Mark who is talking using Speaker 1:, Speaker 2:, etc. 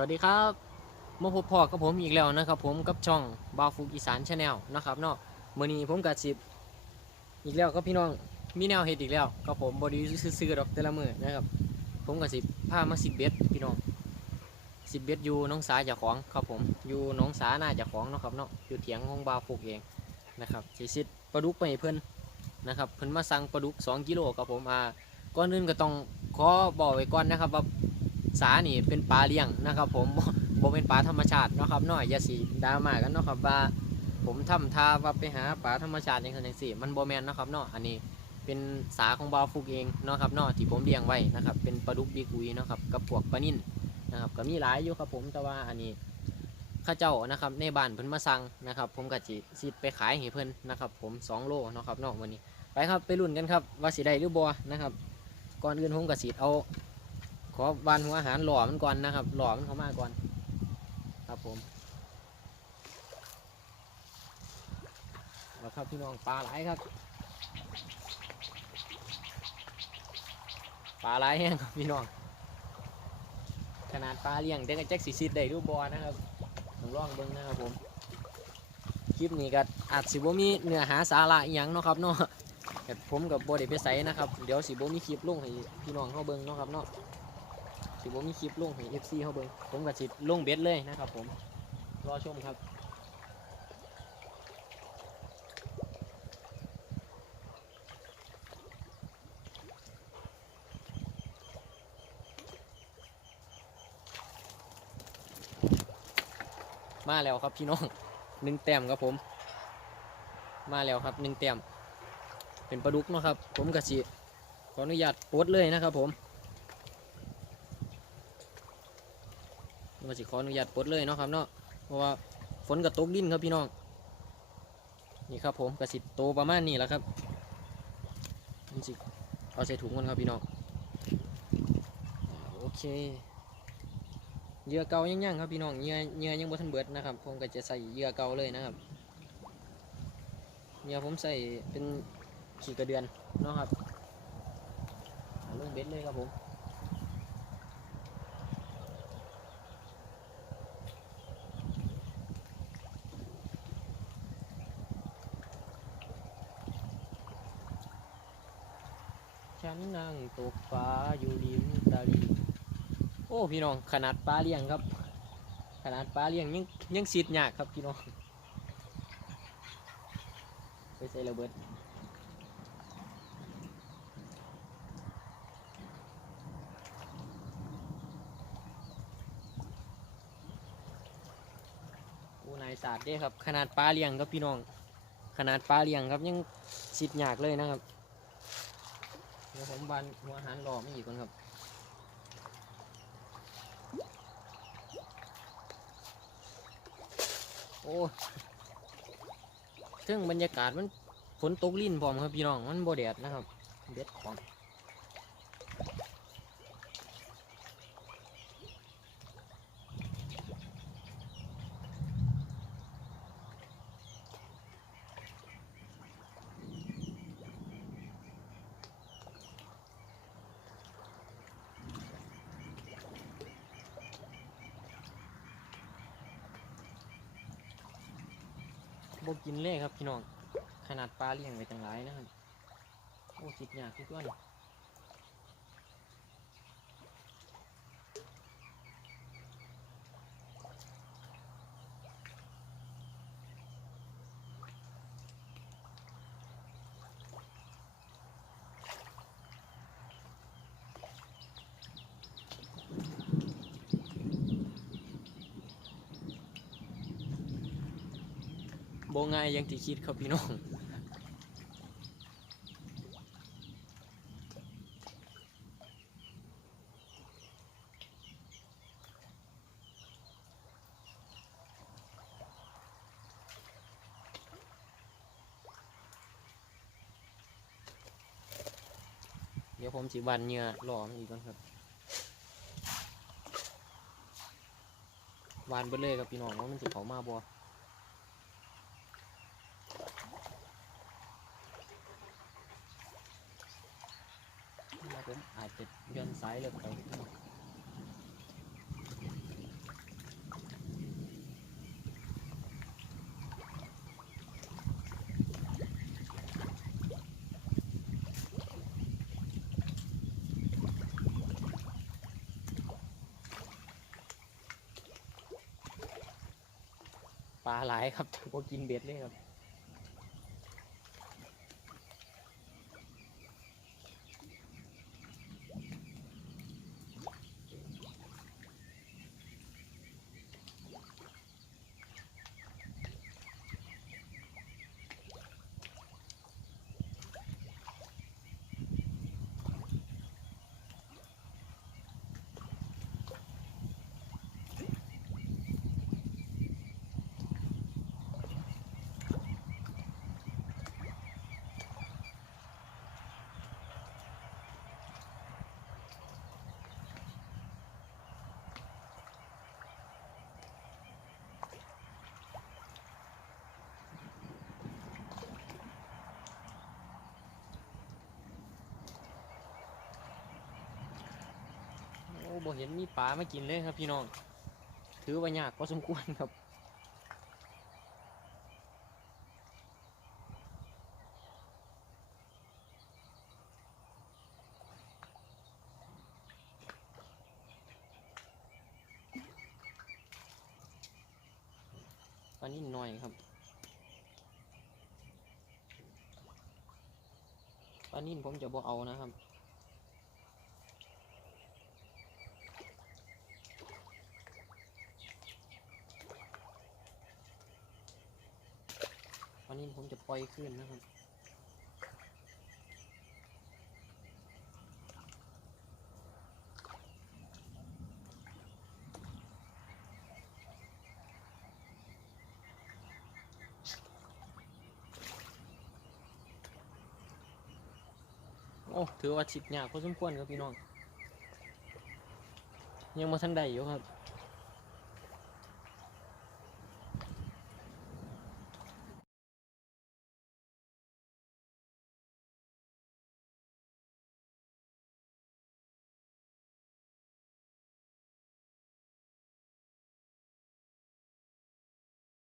Speaker 1: สวัสดีครับมาพบพ่อกับผมอีกแล้วนะครับ ผมกับช่องบาวฟุกอีสานชาแนลนะครับเนาะเมื้อนี้ผมกับสิบอีกแล้วก็พี่น้องมีแนวเฮ็ดอีกแล้วก็ผมบอดี้ซื้อๆดอกแต่ละมือนะครับ ผมกับสิบพามาสิบเบ็ดพี่น้องสิบเบ็ดอยู่น้องสาจ้าของครับผมอยู่น้องสาหน้าจ้าของนะครับเนาะอยู่เถียงของบาวฟุกเองนะครับสิสิปลาดุกไปเพิ่อนนะครับเพิ่อนมาสั่งปลาดุก2กิโลครับผมอ่าก่อนอื่นก็ต้องขอบอกไว้ก่อนนะครับว่า สานี่เป็นปลาเลี้ยงนะครับ ผมบ่เป็นปลาธรรมชาตินะครับนาะอย่าสีดราม่ากันนะครับว่าผมทำท่าว่าไปหาปลาธรรมชาติอย่างนั้นอย่างสี่มันโบแมนนะครับเนาะอันนี้เป็นสาของบาวฟุกเองเนาะครับเนาะที่ผมเลี้ยงไว้นะครับ เป็นปลาดุกบีกุยเนาะครับกับพวกปลานิ่นนะครับก็มีหลายอยู่ครับผมแต่ว่าอันนี้ข้าเจ้านะครับในบ้านเพิ่นมาสั่งนะครับ ผมก็สิสิไปขายให้เพิ่นนะครับ ผม2โลเนาะครับเนาะวันนี้ไปครับไปลุ้นกันครับว่าสิได้หรือบ่นะครับ ก่อนอื่นผมก็สิเอา อบานหัวอาหารหล่อมันก่อนนะครับ หล่อมันเข้ามาก่อน ครับผมแล้วครับพี่น้องปลาไหลครับปลาไหลแห้งครับพี่น้อง ขนาดปลาเลี้ยงแต่ก็แจ็คสีซิดได้รูปบอนะครับต้องลองเบิ้งนะครับผมคลิปนี้ก็อาจสิบ่มีเนื้อหาสาระอหย่างเนาะครับเนาะผมกับโบเดไปใส่นะครับ เดี๋ยวสิบ่มีคลิปลงให้พี่น้องเขาเบิ้งเนาะครับเนาะ สิผมมีคลิปลงให้ FC เขาเบิ่งผมก็สิลงเบ็ดเลยนะครับผม รอชมครับมาแล้วครับพี่น้องหนึ่งแต้มครับผม มาแล้วครับหนึ่งแต้มเป็นปลาดุกเนาะครับ ผมก็สิขออนุญาตโพสเลยนะครับผม เราสิขออนุญาตปลดเลยเนาะครับเนาะเพราะว่าฝนกับตกดินครับพี่น้องนี่ครับผมกระสิโตประมาณนี้แล้วครับนี่สิเอาใส่ถุงกันครับพี่น้องโอเคเยื่อเก่ายังยังครับพี่น้องเยื่อเยื่อยังบ่ทันเบิดนะครับ ผมก็จะใส่เยื่อเก่าเลยนะครับเยื่อผมใส่เป็นขีกระเดือนเนาะครับเอาลงเบ็ดเลยครับผม ฉันนั่งตกปลาอยู่ริมตลิ่งโอ้พี่น้องขนาดปลาเลี้ยงครับ ขนาดปลาเลี้ยงยังยังสิดยากครับพี่น้องไปใส่ระเบิดโอ้นายศาสตร์เด้ครับ ขนาดปลาเลี้ยงครับพี่น้อง ขนาดปลาเลี้ยงครับยังสิดยากเลยนะครับ ดี๋ยวผมบานหัวอาหารรอไม่อีกคนครับโอ้ซึ่งบรรยากาศมันฝนตกลิ่นพร้อมครับพี่น้อง มันโบแดดนะครับเด็ดของ บกินเลยครับพี่น้องขนาดปลาเลี้ยงไว้ตั้งหลายนะครับโอ้คิดยากทุกวัน บง่ายอยังที่คิดครับพี่น้อง เดี๋ยวผมสิวันเหงื่อรอมันอีกก่อนครับวานไปเลยครับพี่น้องว่ามันสิเขามาบ่ มอาจจะย้อนสายเลยอกไปปลาหลายครับพวกกินเบ็ดเลยครับ บ่เห็นมีปลามากินเลยครับพี่น้อง ถือว่ายากพอสมควรครับปลานิ่นน้อยครับปลานิ่นผมจะบ่เอานะครับ วันนี้ผมจะปล่อยขึ้นนะครับโอ้ถือว่าชิดยากพอสมควรครับพี่น้อง ยังมาทันใดอยู่ครับ